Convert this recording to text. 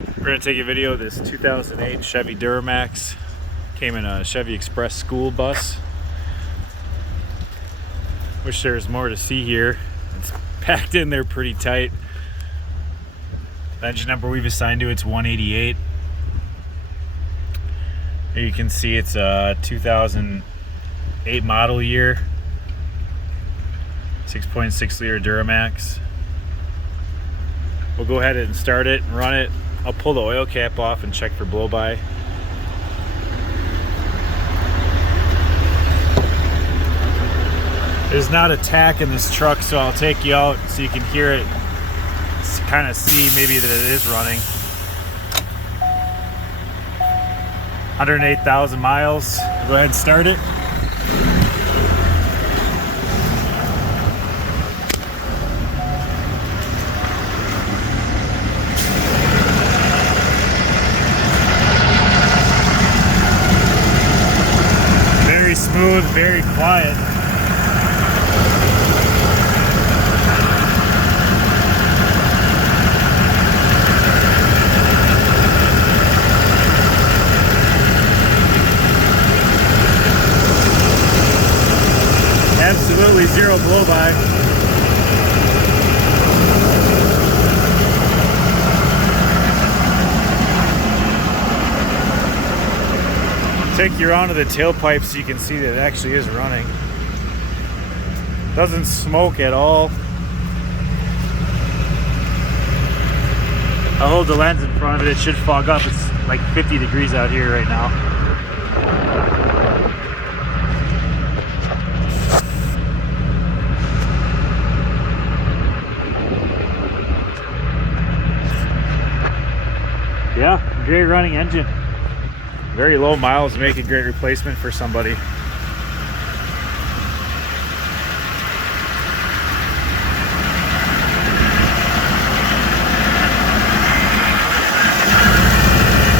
We're going to take a video of this 2008 Chevy Duramax. Came in a Chevy Express school bus. Wish there was more to see here. It's packed in there pretty tight. The engine number we've assigned to it's 188. Here you can see it's a 2008 model year. 6.6 liter Duramax. We'll go ahead and start it and run it. I'll pull the oil cap off and check for blow-by. There's not a tack in this truck, so I'll take you out so you can hear it, kind of see maybe that it is running. 108,000 miles. Go ahead and start it. Very smooth, very quiet. Absolutely zero blow-by. Take you around to the tailpipe so you can see that it actually is running. Doesn't smoke at all. I'll hold the lens in front of it. It should fog up. It's like 50 degrees out here right now. Yeah, great running engine. Very low miles, make a great replacement for somebody.